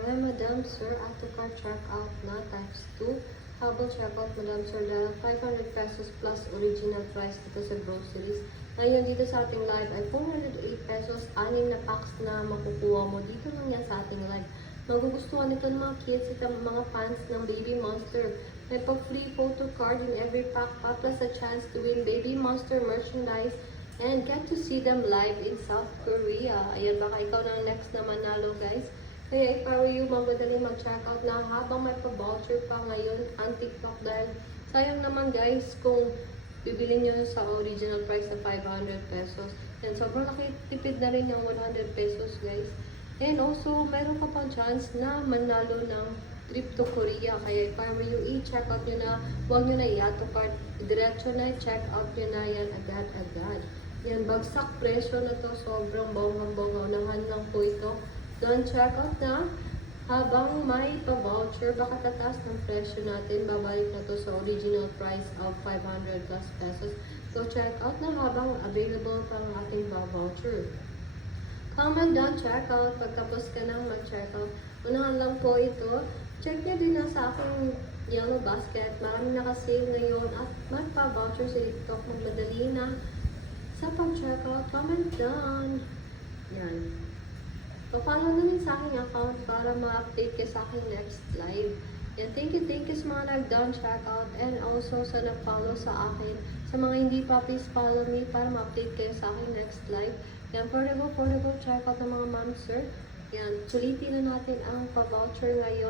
Mga Madam Sir, ato ka check out na times 2. Habang check out Madam Sir, dahil 500 pesos plus original price dito sa groceries. Ngayon dito sa ating live ay 408 pesos, 6 na packs na makukuha mo. Dito lang yan sa ating live. Magugustuhan nito ng mga kids, itong mga fans ng Baby Monster. May pa-free photo card in every pack pa, plus a chance to win Baby Monster merchandise and get to see them live in South Korea. Ayan, baka ikaw na next na manalo, guys. Kaya if I were you, magmadali mag-check out na habang may pa-voucher pa ngayon ang TikTok dahil sayang naman guys kung bibili nyo sa original price na 500 pesos. And sobrang laki, tipid na rin yung 100 pesos guys. And also, meron ka pang chance na manalo ng trip to Korea. Kaya if I were you, i-check out nyo na, huwag nyo na i-auto card, diretso na i-check out nyo na yan agad-agad. Yan, bagsak presyo na to, sobrang bonggang-bongga. Unahan lang po ito. Don't check out na habang may pa-voucher, baka tataas ng presyo natin, babalik na to sa original price of 500 plus pesos. So check out na habang available pa ang ating pa-voucher. Comment down, check out. Pagkapos ka nang mag-check out, unahan lang po ito. Check nyo din na sa aking yellow basket. Marami naka-sale ngayon at may pa-voucher sa TikTok. Magmadali na sa pag-check out. Comment down. Yan. Follow na rin sa aking account para ma-update kayo sa aking next live. And thank you sa mga nag-down check out and also sa nag-follow sa akin. Sa mga hindi pa, please follow me para ma-update kayo sa aking next live. Yan, for the go check out ng mga ma'am sir. Yan, sulitin na natin ang pa-voucher ngayon.